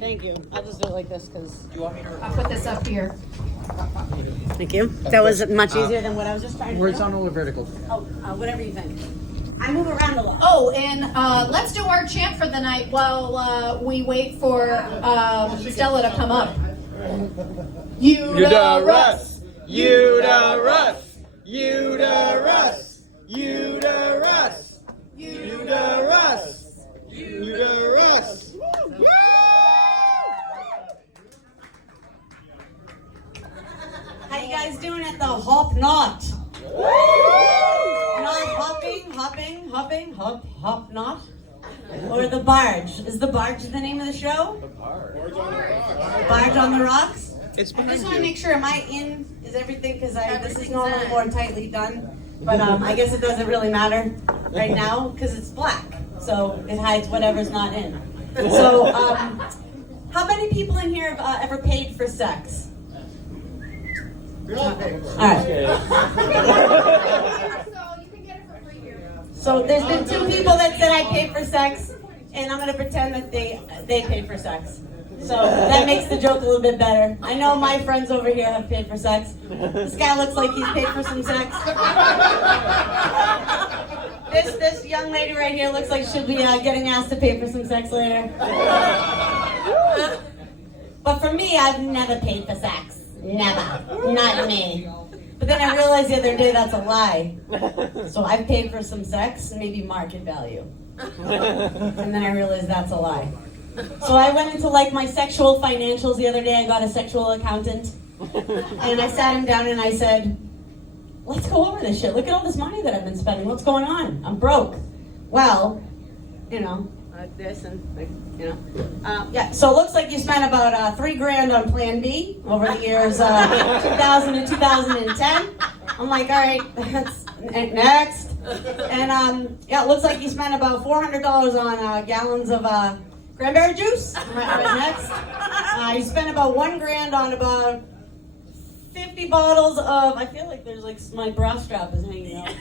Thank you. I'll just do it like this because. Do you want me to? I'll put this up here. Thank you. That was much easier than what I was just trying to do. Horizontal or vertical? Oh, whatever you think. I move around a lot. Oh, and let's do our chant for the night while we wait for Stella to come up. Uterus, uterus, uterus, uterus, uterus, uterus. How you guys doing at the Hop Knot? Not hopping, hop knot? Or the Barge? Is the Barge the name of the show? The Barge. Barge on the Rocks? It's I just want to make sure, am I in? Is everything? Because this is normally more tightly done. But I guess it doesn't really matter right now because it's black. So it hides whatever's not in. So how many people in here have ever paid for sex? All right. So there's been 2 people that said I paid for sex, and I'm going to pretend that they paid for sex. So that makes the joke a little bit better. I know my friends over here have paid for sex. This guy looks like he's paid for some sex. This young lady right here looks like she'll be getting asked to pay for some sex later. But for me, I've never paid for sex. Never. Not me. But then I realized the other day that's a lie. So I've paid for some sex, maybe market value. And then I realized that's a lie. So I went into like my sexual financials the other day. I got a sexual accountant. And I sat him down and I said, let's go over this shit. Look at all this money that I've been spending. What's going on? I'm broke. Well, you know, this and, you know. Yeah, so it looks like you spent about $3,000 on Plan B over the years 2000 to 2010. I'm like, all right, that's next. And yeah, it looks like you spent about $400 on gallons of cranberry juice. Right next. You spent about $1,000 on about 50 bottles of, I feel like there's like, my bra strap is hanging out.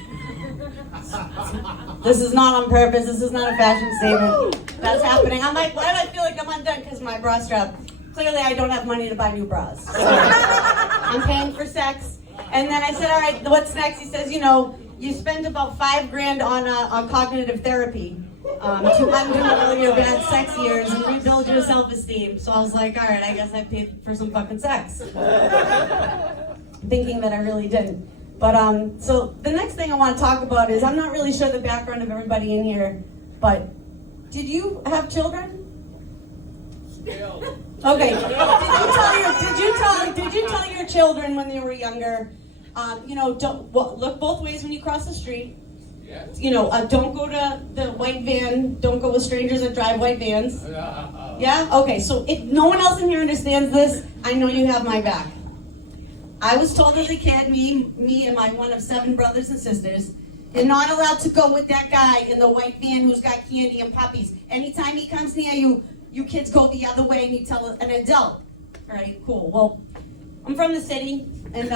This is not on purpose. This is not a fashion statement. That's happening. I'm like, why do I feel like I'm undone? Because my bra strap. Clearly, I don't have money to buy new bras. So I'm paying for sex. And then I said, all right, what's next? He says, you know, you spend about $5,000 on cognitive therapy to undo all your bad sex years and rebuild your self-esteem. So I was like, all right, I guess I paid for some fucking sex. Thinking that I really didn't. But so the next thing I want to talk about is, I'm not really sure the background of everybody in here, but did you have children? Okay. Did you tell your children when they were younger, you know, don't look both ways when you cross the street? You know, don't go to the white van. Don't go with strangers that drive white vans. Yeah? Okay, so if no one else in here understands this, I know you have my back. I was told as a kid, me and my one of 7 brothers and sisters, you're not allowed to go with that guy in the white van who's got candy and puppies. Anytime he comes near you, you kids go the other way and you tell an adult. All right, cool. Well, I'm from the city, and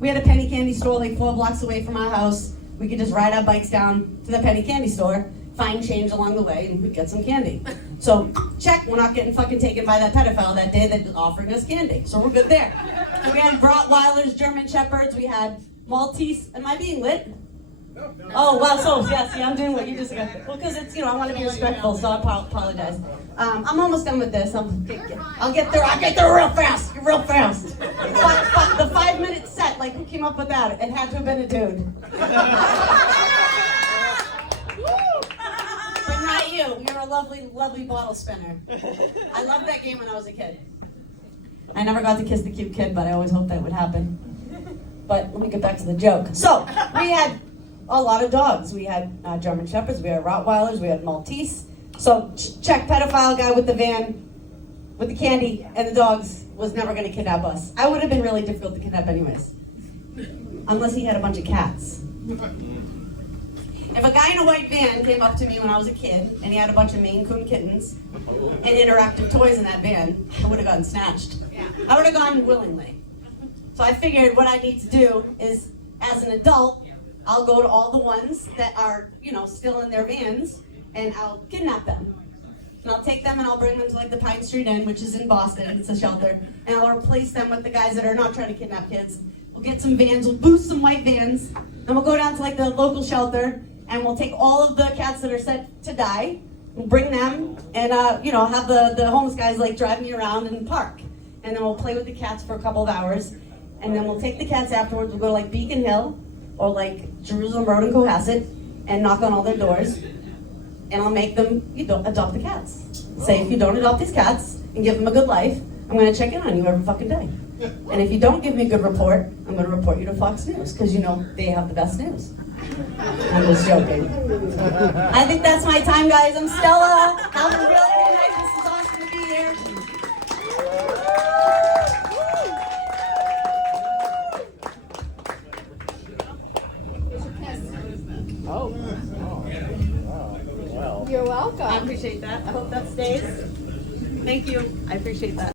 we had a penny candy store like 4 blocks away from our house. We could just ride our bikes down to the penny candy store, find change along the way, and we'd get some candy. So, check, we're not getting fucking taken by that pedophile that day that was offering us candy. So we're good there. We had Rottweilers, German Shepherds, we had Maltese. Am I being lit? No. Oh, well, so, yeah, see, I'm doing what you just got. Well, because it's, you know, I want to be respectful, so I apologize. I'm almost done with this. I'll get there real fast, real fast. But the 5-minute set, like, who came up with that? It had to have been a dude. But not you. You're a lovely, lovely bottle spinner. I loved that game when I was a kid. I never got to kiss the cute kid, but I always hoped that would happen. But let me get back to the joke. So, we had a lot of dogs. We had German Shepherds, we had Rottweilers, we had Maltese. So, check, pedophile guy with the van, with the candy, and the dogs was never going to kidnap us. I would have been really difficult to kidnap anyways. Unless he had a bunch of cats. If a guy in a white van came up to me when I was a kid, and he had a bunch of Maine Coon kittens and interactive toys in that van, I would have gotten snatched. I would have gone willingly. So I figured what I need to do is, as an adult, I'll go to all the ones that are, you know, still in their vans, and I'll kidnap them. And I'll take them and I'll bring them to like the Pine Street Inn, which is in Boston. It's a shelter. And I'll replace them with the guys that are not trying to kidnap kids. We'll get some vans, we'll boost some white vans, and we'll go down to like the local shelter and we'll take all of the cats that are set to die. We'll bring them and have the homeless guys like drive me around in the park. And then we'll play with the cats for a couple of hours. And then we'll take the cats afterwards. We'll go to like Beacon Hill or like Jerusalem Road in Cohasset and knock on all their doors. And I'll make them adopt the cats. Say, if you don't adopt these cats and give them a good life, I'm going to check in on you every fucking day. And if you don't give me a good report, I'm going to report you to Fox News because they have the best news. I'm just joking. I think that's my time, guys. I'm Stella. Have a really good night. This is awesome to be here. You're welcome. I appreciate that. I hope that stays. Thank you. I appreciate that.